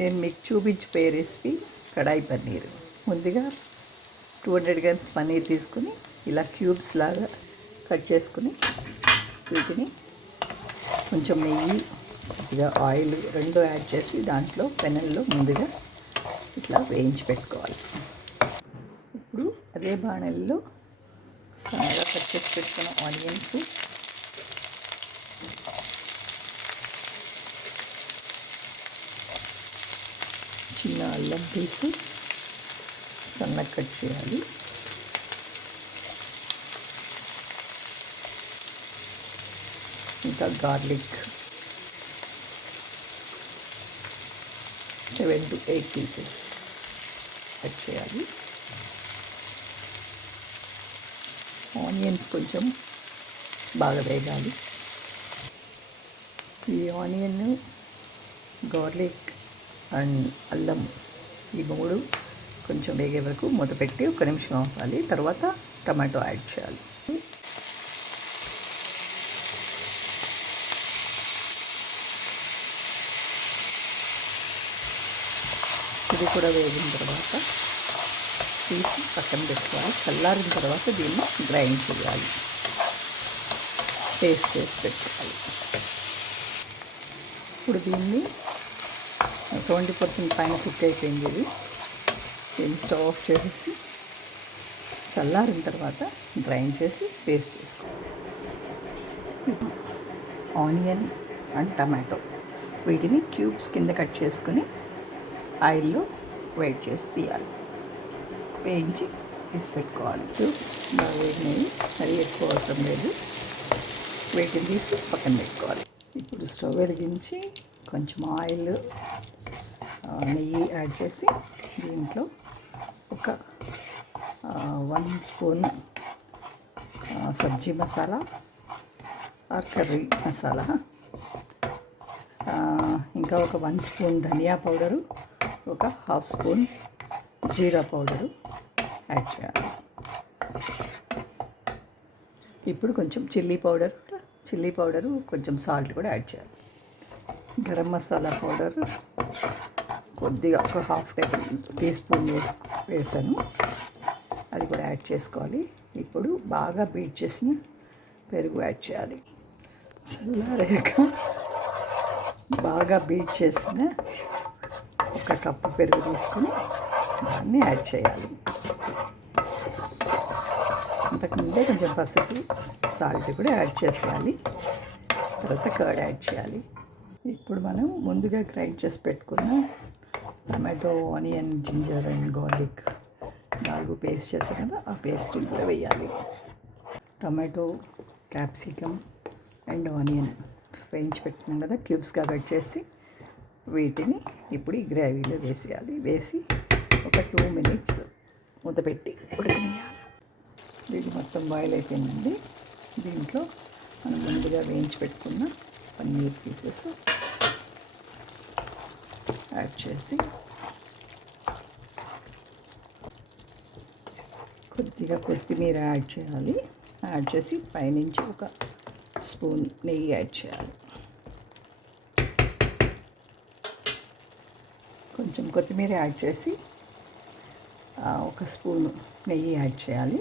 నేను మీకు చూపించిపోయే రెసిపీ కడాయి పన్నీర్. ముందుగా 200 గ్రామ్స్ పన్నీర్ తీసుకుని ఇలా క్యూబ్స్ లాగా కట్ చేసుకుని వీటిని కొంచెం నెయ్యి కొద్దిగా ఆయిల్ రెండు యాడ్ చేసి దాంట్లో పెనంలో ముందుగా ఇట్లా వేయించి పెట్టుకోవాలి. ఇప్పుడు అదే బాణలిలో సన్నగా కట్ చేసి పెట్టుకున్న ఆనియన్స్, చిన్న అల్లం పీసు సన్నగా కట్ చేయాలి. ఇంకా గార్లిక్ 7 to 8 పీసెస్ కట్ చేయాలి. ఆనియన్స్ కొంచెం బాగా వేగాలి. ఈ ఆనియన్, గార్లిక్ అండ్ అల్లం ఈ మూడు కొంచెం వేగే వరకు మూత పెట్టి 1 నిమిషం ఆపాలి. తర్వాత టమాటో యాడ్ చేయాలి. ఇది కూడా వేగిన తర్వాత తీసి పక్కన పెట్టుకోవాలి. చల్లారిన తర్వాత దీన్ని గ్రైండ్ చేయాలి, పేస్ట్ చేసి పెట్టుకోవాలి. ఇప్పుడు దీన్ని 70% పైన కుక్ అయిపోయింది. దీన్ని స్టవ్ ఆఫ్ చేసి చల్లారిన తర్వాత గ్రైండ్ చేసి పేస్ట్ చేసుకోవాలి. ఆనియన్ అండ్ టమాటో వీటిని క్యూబ్స్ కింద కట్ చేసుకొని ఆయిల్లో వేడి చేసి తీయాలి, వేయించి తీసి పెట్టుకోవాలి. బాగా వేడినవి, మరీ ఎక్కువ అవసరం లేదు. వీటిని తీసి పక్కన పెట్టుకోవాలి. ఇప్పుడు స్టవ్ వెలిగించి కొంచెం ఆయిల్, నెయ్యి యాడ్ చేసి దీంట్లో ఒక 1 spoon Sabzi masala or curry masala, ఇంకా ఒక 1 స్పూన్ ధనియా పౌడరు, ఒక 1/2 స్పూన్ జీరా పౌడరు యాడ్ చేయాలి. ఇప్పుడు కొంచెం చిల్లీ పౌడరు కొంచెం సాల్ట్ కూడా యాడ్ చేయాలి. గరం మసాలా పౌడర్ కొద్దిగా ఒక 1/2 టీ స్పూన్ వేసాను, అది కూడా యాడ్ చేసుకోవాలి. ఇప్పుడు బాగా బీట్ చేసిన పెరుగు యాడ్ చేయాలి. చల్లారాక బాగా బీట్ చేసిన 1 కప్పు పెరుగు తీసుకొని దాన్ని యాడ్ చేయాలి. అంతకుముందే కొంచెం పసుపు, సాల్ట్ కూడా యాడ్ చేసేయాలి. తర్వాత కర్డ్ యాడ్ చేయాలి. ఇప్పుడు మనం ముందుగా గ్రైండ్ చేసి పెట్టుకున్న tomato, onion, ginger and garlic 4 paste చేసాం కదా, ఆ పేస్ట్ కూడా వేయాలి. టమాటో, క్యాప్సికమ్ అండ్ ఆనియన్ వేయించి పెట్టుకున్నాం కదా, క్యూబ్స్గా కట్ చేసి వీటిని ఇప్పుడు ఈ గ్రేవీలో వేసేయాలి. వేసి ఒక 2 మినిట్స్ మూత పెట్టి ఉడకనియాలి. ఇది మొత్తం బాయిల్ అయిపోయిందండి. దీంట్లో మనం ముందుగా వేయించి పెట్టుకున్న పన్నీర్ పీసెస్ యాడ్ చేసి కొద్దిగా కొత్తిమీర యాడ్ చేయాలి. యాడ్ చేసి పైనుంచి 1 స్పూన్ నెయ్యి యాడ్ చేయాలి. కొంచెం కొత్తిమీర యాడ్ చేసి 1 స్పూన్ నెయ్యి యాడ్ చేయాలి.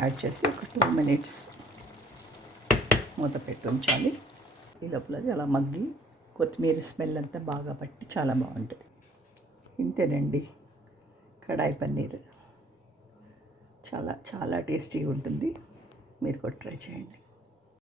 యాడ్ చేసి ఒక 2 మినిట్స్ మూత పెట్టి ఉంచాలి. ఈ లోపల అలా మగ్గి కొత్తిమీర స్మెల్ అంతా బాగా పట్టి చాలా బాగుంటుంది. ఇంతేనండి కడాయి పన్నీర్. చాలా చాలా టేస్టీగా ఉంటుంది. మీరు కూడా ట్రై చేయండి.